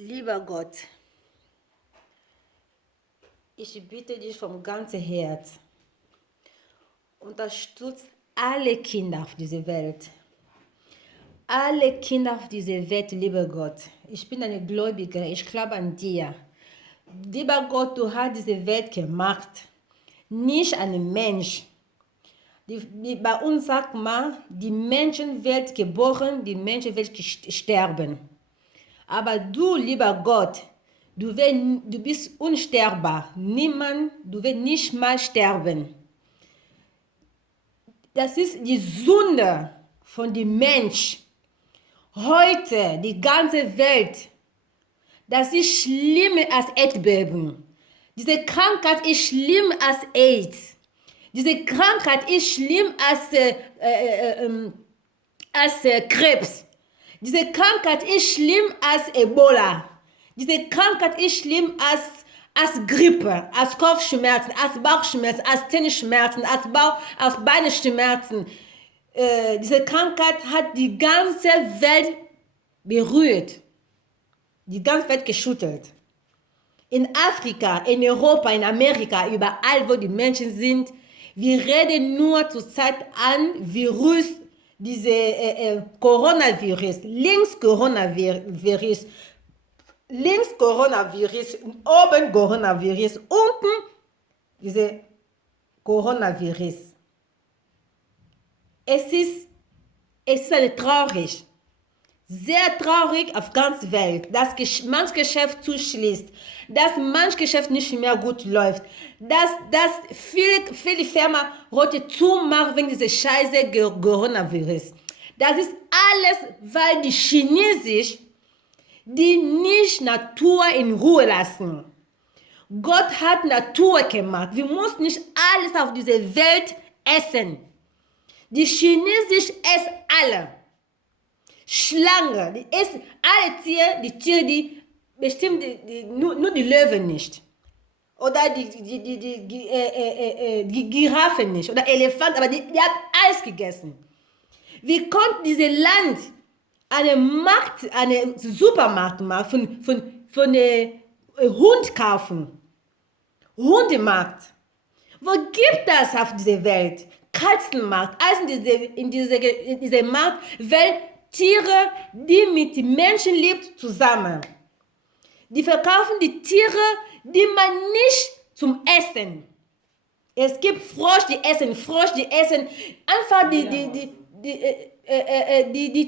Lieber Gott, ich bitte dich vom ganzen Herzen, unterstütze alle Kinder auf dieser Welt. Alle Kinder auf dieser Welt, lieber Gott. Ich bin eine Gläubige, ich glaube an dir. Lieber Gott, du hast diese Welt gemacht, nicht ein Mensch. Bei uns sagt man, die Menschen wird geboren, die Menschen wird sterben. Aber du, lieber Gott, du bist unsterbbar. Niemand, du wirst nicht mal sterben. Das ist die Sünde von dem Mensch. Heute, die ganze Welt, das ist schlimmer als Erdbeben. Diese Krankheit ist schlimmer als AIDS. Diese Krankheit ist schlimmer als Krebs. Diese Krankheit ist schlimm als Ebola. Diese Krankheit ist schlimm als Grippe, als Kopfschmerzen, als Bauchschmerzen, als Zähneschmerzen, als Beinschmerzen. Diese Krankheit hat die ganze Welt berührt. Die ganze Welt geschüttelt. In Afrika, in Europa, in Amerika, überall, wo die Menschen sind, wir reden nur zurzeit an Virus, diese Coronavirus, links Coronavirus, oben Coronavirus, unten diese Coronavirus. Es ist traurig, sehr traurig auf ganz Welt, dass manches Geschäft zuschließt, dass manches Geschäft nicht mehr gut läuft, dass viele Firmen heute zumachen wegen dieser scheiße Coronavirus. Das ist alles, weil die Chinesisch die nicht Natur in Ruhe lassen. Gott hat Natur gemacht. Wir müssen nicht alles auf dieser Welt essen. Die Chinesisch essen alle. Schlange, die essen alle Tiere, die bestimmt nur die Löwen nicht. Oder die Giraffen nicht. Oder Elefanten, aber die haben alles gegessen. Wie konnte dieses Land einen Supermarkt machen, von Hund kaufen? Hundemarkt. Wo gibt das auf dieser Welt? Katzenmarkt. Also in diesem Markt werden Tiere, die mit Menschen leben, zusammen. Die verkaufen die Tiere, die man nicht zum Essen. Es gibt Frosch, die essen einfach die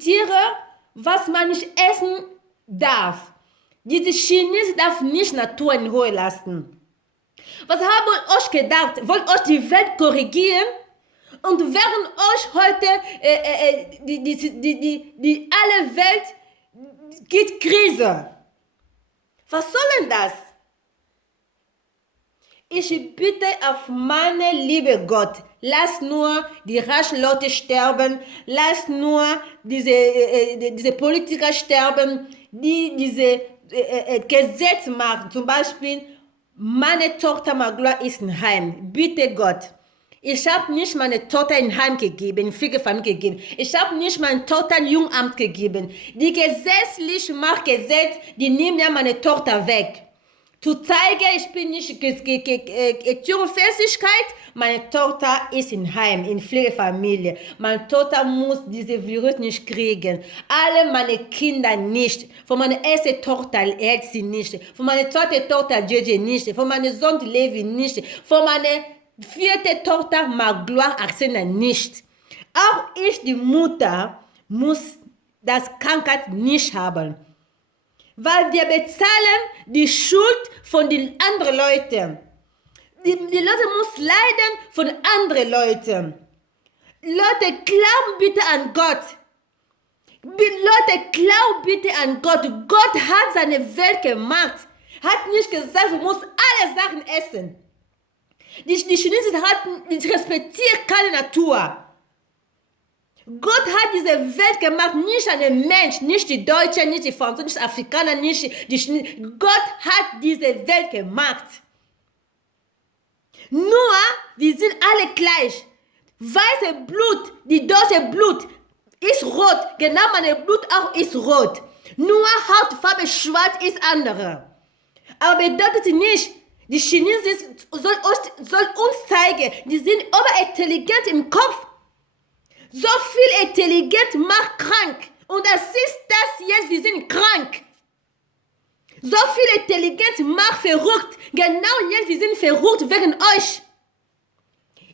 Tiere, was man nicht essen darf. Diese Chinesen darf nicht Natur in Ruhe lassen. Was haben wir euch gedacht? Wollt euch die Welt korrigieren? Und während euch heute die alle Welt gibt Krise. Was soll denn das? Ich bitte auf meine liebe Gott, lass nur die reichen Leute sterben, lass nur diese Politiker sterben, die diese Gesetze machen. Zum Beispiel, meine Tochter Magloa ist im Heim. Bitte Gott, ich habe nicht meine Tochter in Heim gegeben, in Pflegefamilie gegeben. Ich habe nicht meine Tochter in Jugendamt gegeben. Die gesetzlich macht Gesetz, die nehmen ja meine Tochter weg. Zu zeigen, ich bin nicht Türfestigkeit, meine Tochter ist in Heim, in Pflegefamilie. Meine Tochter muss diese Virus nicht kriegen. Alle meine Kinder nicht. Von meiner ersten Tochter Elsie nicht. Von meiner zweiten Tochter JJ nicht. Von meinem Sohn Levi nicht. Von meiner vierten Tochter Magloa Arsena nicht. Auch ich, die Mutter, muss das Krankheit nicht haben. Weil wir bezahlen die Schuld von den anderen Leuten. Die Leute müssen leiden von anderen Leuten. Leute, glauben bitte an Gott. Leute, glauben bitte an Gott. Gott hat seine Welt gemacht. Hat nicht gesagt, wir müssen alle Sachen essen. Die Chinesen respektieren keine Natur. Gott hat diese Welt gemacht, nicht ein Mensch, nicht die Deutschen, nicht die Franzosen, nicht die Afrikaner, nicht die Chinesen. Gott hat diese Welt gemacht. Nur, wir sind alle gleich. Weiße Blut, die deutsche Blut ist rot, genau meine Blut auch ist rot. Nur Hautfarbe schwarz ist andere. Aber bedeutet nicht, die Chinesen soll uns zeigen, die sind oberintelligent im Kopf. So viel Intelligenz macht krank. Und das ist das jetzt, wir sind krank. So viel Intelligenz macht verrückt. Genau jetzt, wir sind verrückt wegen euch.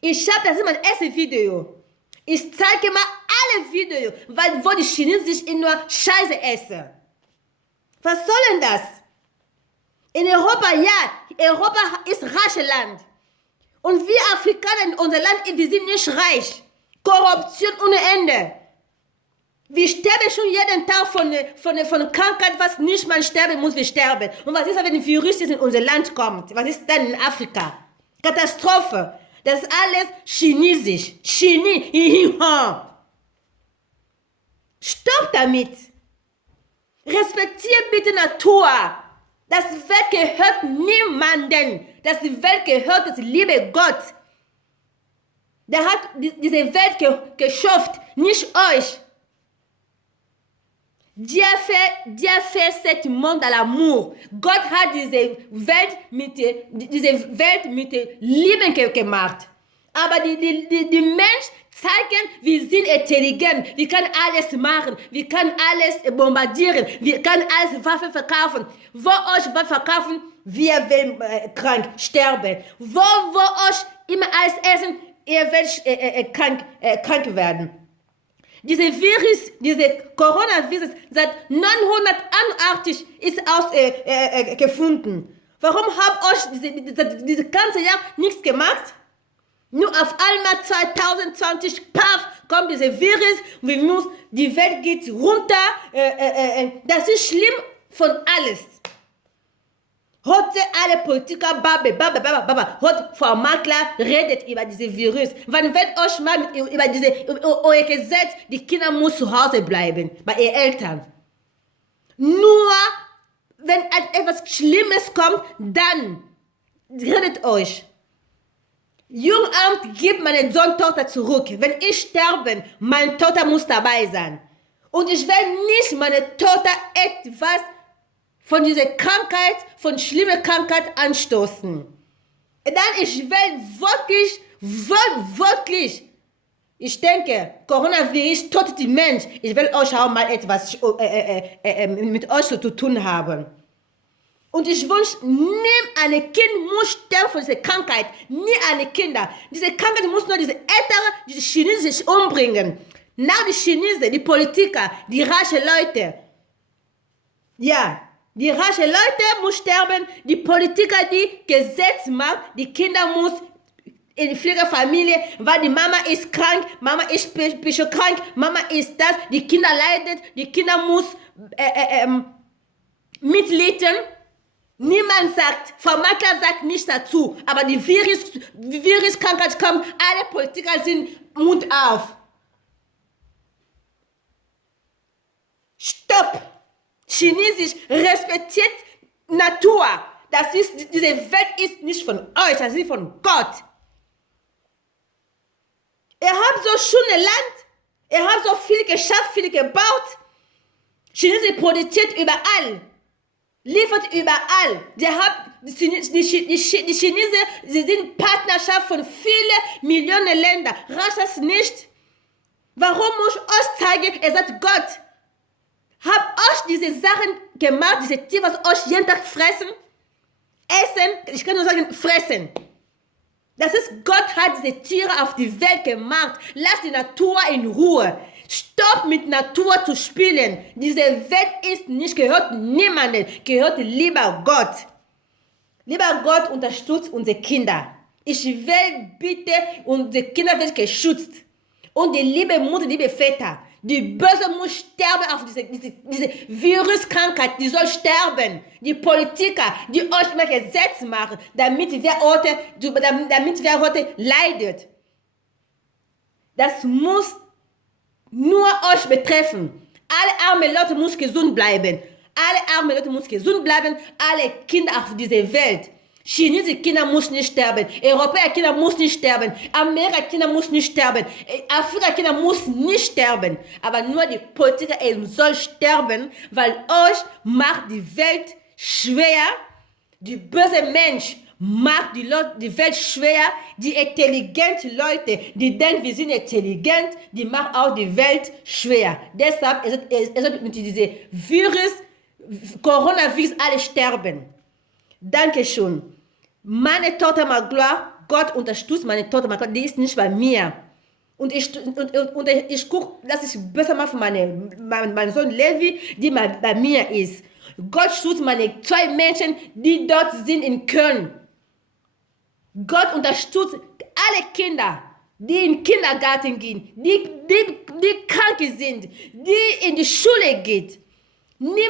Ich habe, das ist mein erstes Video. Ich zeige mal alle Videos, wo die Chinesen sich nur Scheiße essen. Was soll denn das? In Europa, ja, Europa ist ein reiches Land. Und wir Afrikaner in unserem Land, wir sind nicht reich. Korruption ohne Ende. Wir sterben schon jeden Tag von Krankheit, was nicht man sterben muss, wir sterben. Und was ist, wenn ein Virus jetzt in unser Land kommt? Was ist dann in Afrika? Katastrophe. Das ist alles chinesisch. Stopp damit. Respektiert bitte Natur. Das Welt gehört niemandem. Das Welt gehört das liebe Gott. Der hat diese Welt geschafft, nicht euch. Dieu fait cet monde à l'amour. Gott hat diese Welt mit Liebe gemacht. Aber die Menschen zeigen, wir sind intelligent, wir können alles machen, wir können alles bombardieren, wir können alles Waffen verkaufen. Wo euch Waffen verkaufen, wir werden krank, sterben. Wo euch immer alles essen, ihr werdet krank werden. Diese Coronavirus seit 1981 ist gefunden. Warum habt euch diese ganze Jahr nichts gemacht? Nur auf einmal 2020, paf, kommt dieser Virus, die Welt geht runter. Das ist schlimm von alles. Heute alle Politiker, heute Frau Makler redet über dieses Virus. Wann wird euch mal über euer Gesetz, die Kinder müssen zu Hause bleiben, bei ihren Eltern. Nur, wenn etwas Schlimmes kommt, dann redet euch. Jugendamt gibt meine Sohn Tochter zurück. Wenn ich sterbe, meine Tochter muss dabei sein. Und ich werde nicht meine Tochter etwas von dieser Krankheit, von schlimmer Krankheit anstoßen. Dann ich werde wirklich, ich denke, Coronavirus tötet die Mensch. Ich will euch auch mal etwas mit euch zu tun haben. Und ich wünsche, ein Kind muss sterben von dieser Krankheit. Nie eine Kinder. Diese Krankheit muss nur diese Ältere, diese Chinesen sich umbringen. Nach die Chinesen, die Politiker, die reichen Leute. Ja. Die reichen Leute müssen sterben, die Politiker, die Gesetze machen, die Kinder müssen in die Pflegefamilie, weil die Mama ist krank, Mama ist krank, Mama ist das, die Kinder leiden, die Kinder müssen mitleiden. Niemand sagt, Frau Makler sagt nichts dazu, aber die Viruskrankheit kommt, alle Politiker sind Mund auf. Stopp! Chinesisch respektiert Natur. Diese Welt ist nicht von euch, das ist von Gott. Ihr habt so schönes Land, ihr habt so viel geschafft, viel gebaut. Chinesen produziert überall, liefert überall. Die Chinesen, sie sind Partnerschaft von vielen Millionen Ländern. Reicht das nicht? Warum muss ich euch zeigen, ihr seid Gott? Habt euch diese Sachen gemacht, diese Tiere, was euch jeden Tag fressen? Essen, ich kann nur sagen, fressen. Das ist, Gott hat diese Tiere auf die Welt gemacht. Lasst die Natur in Ruhe. Stopp mit Natur zu spielen. Diese Welt gehört niemandem, gehört lieber Gott. Lieber Gott, unterstützt unsere Kinder. Ich will bitte, unsere Kinder werden geschützt. Und die liebe Mutter, die liebe Väter. Die Böse muss sterben auf diese Viruskrankheit, die soll sterben. Die Politiker, die euch mal Gesetze machen, damit wir heute leidet. Das muss nur euch betreffen. Alle armen Leute müssen gesund bleiben. Alle armen Leute müssen gesund bleiben. Alle Kinder auf dieser Welt. Chinesische Kinder müssen nicht sterben. Europäer Kinder müssen nicht sterben. Amerika Kinder müssen nicht sterben. Afrika Kinder müssen nicht sterben. Aber nur die Politiker soll sterben, weil euch macht die Welt schwer. Die böse Mensch macht die Welt schwer. Die intelligenten Leute, die denken, wir sind intelligent, die machen auch die Welt schwer. Deshalb ist mit diesem Virus, Coronavirus, alle sterben. Dankeschön. Meine Tochter Magloire, Gott unterstützt meine Tochter Magloire, die ist nicht bei mir. Und ich gucke, dass ich besser mache für meinen Sohn Levi, die bei mir ist. Gott schützt meine 2 Menschen, die dort sind in Köln. Gott unterstützt alle Kinder, die in den Kindergarten gehen, die krank sind, die in die Schule gehen. Nie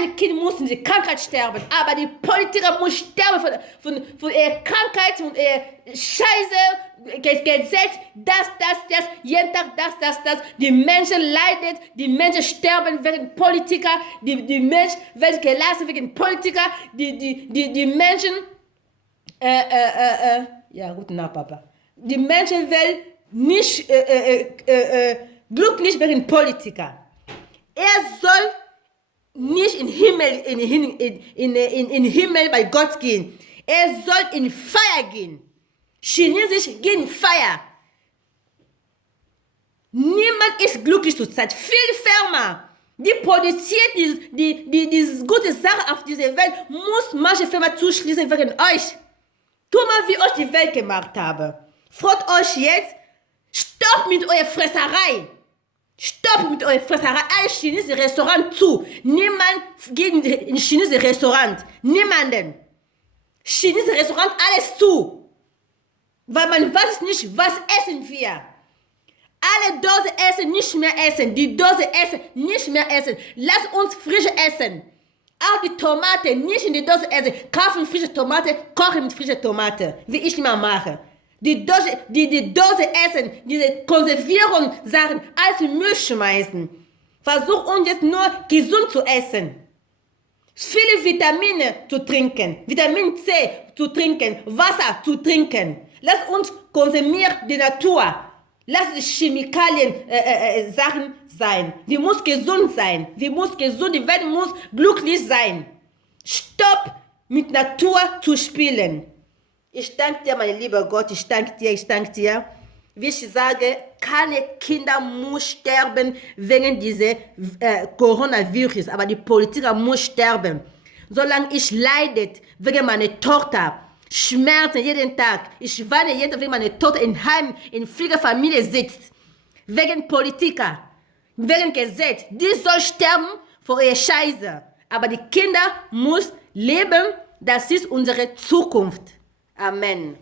ein Kind muss in die Krankheit sterben, aber die Politiker müssen sterben von ihrer Krankheit und ihrer Scheiße, Gesetz, das, jeden Tag das. Die Menschen leiden, die Menschen sterben wegen Politiker, die Menschen werden gelassen wegen Politiker, die Menschen, ja, guten Abend, Papa. Die Menschen werden nicht glücklich wegen Politiker. Er soll nicht in Himmel bei Gott gehen. Er soll in Feuer gehen. Chinesisch gehen Feuer. Niemand ist glücklich zurzeit. Viele Firmen, die produzieren die gute Sache auf dieser Welt, muss manche Firmen zuschließen wegen euch. Guck mal, wie euch die Welt gemacht habe. Freut euch jetzt. Stopp mit eurer Fresserei. Stopp mit eurer Fresserei. Alle chinesische Restaurants zu. Niemand geht in ein chinesisches Restaurant. Niemanden. Chinesische Restaurant, alles zu. Weil man weiß nicht, was essen wir. Alle Dose essen, nicht mehr essen. Die Dose essen, nicht mehr essen. Lass uns frisch essen. Auch die Tomate nicht in die Dose essen. Kaufen frische Tomate, kochen mit frischer Tomate. Wie ich immer mache. Die Dose essen, diese Konservierungssachen, alles in Müll schmeißen. Versuch uns jetzt nur gesund zu essen. Viele Vitamine zu trinken, Vitamin C zu trinken, Wasser zu trinken. Lass uns konsumieren die Natur. Lass die Chemikalien Sachen sein. Wir müssen gesund sein. Die Welt muss glücklich sein. Stopp mit Natur zu spielen. Ich danke dir, mein lieber Gott, ich danke dir. Wie ich sage, keine Kinder muss sterben wegen dieses Coronavirus, aber die Politiker muss sterben. Solange ich leide wegen meiner Tochter, Schmerzen jeden Tag, ich weine jeden Tag, wegen meiner Tochter in Heim, in Pflegefamilie sitzt, wegen Politiker, wegen Gesetz, die soll sterben vor ihrer Scheiße. Aber die Kinder müssen leben, das ist unsere Zukunft. Amen.